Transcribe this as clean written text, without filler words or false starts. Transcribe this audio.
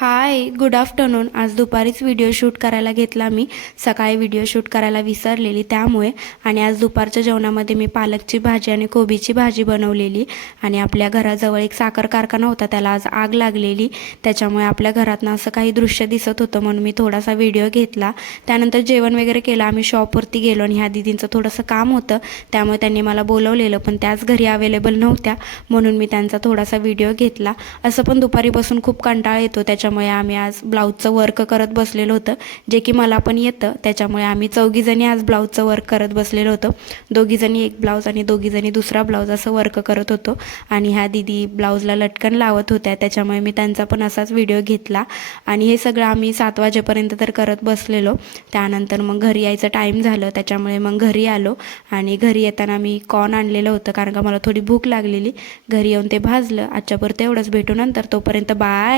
हाय, good afternoon. आज दुपारीच video shoot करायला घेतला मी. सकाळी व्हिडिओ शूट करायला विसरलेली त्यामुळे. आणि आज दुपारच्या जेवणामध्ये मी पालकची भाजी आणि कोबीची भाजी बनवलेली. आणि आपल्या घराजवळ एक साखर कारखाना होता, त्याला आज आग लागलेली. त्याच्यामुळे आपल्या घरातनं असं काही दृश्य दिसत होतं म्हणून मी थोडासा व्हिडिओ घेतला. त्यानंतर जेवण वगैरे केलं. आम्ही शॉपवरती गेलो आणि ह्या दीदींचं थोडंसं काम होतं, त्यामुळे त्यांनी मला बोलवलेलं, पण त्याच घरी अवेलेबल नव्हत्या म्हणून मी त्यांचा थोडासा व्हिडिओ घेतला. असं पण दुपारीपासून खूप कंटाळा येतो, त्याच्यामुळे आम्ही आज ब्लाऊजचं वर्क करत बसलेलो होतं, जे की मला पण येतं. त्याच्यामुळे आम्ही चौघीजणी आज ब्लाऊजचं वर्क करत बसलेलो होतो. दोघीजणी एक ब्लाऊज आणि दोघीजणी दुसरा ब्लाऊज असं वर्क करत होतो. आणि ह्या दीदी ब्लाऊजला लटकन लावत होत्या, त्याच्यामुळे मी त्यांचा पण असाच व्हिडिओ घेतला. आणि हे सगळं आम्ही 7 वाजेपर्यंत तर करत बसलेलो. त्यानंतर मग घरी यायचं टाईम झालं, त्याच्यामुळे मग घरी आलो. आणि घरी येताना मी कॉर्न आणलेलं होतं, कारण का मला थोडी भूक लागलेली. घरी येऊन ते भाजलं. आजच्यापुरतं एवढंच, भेटू नंतर. तोपर्यंत बाय.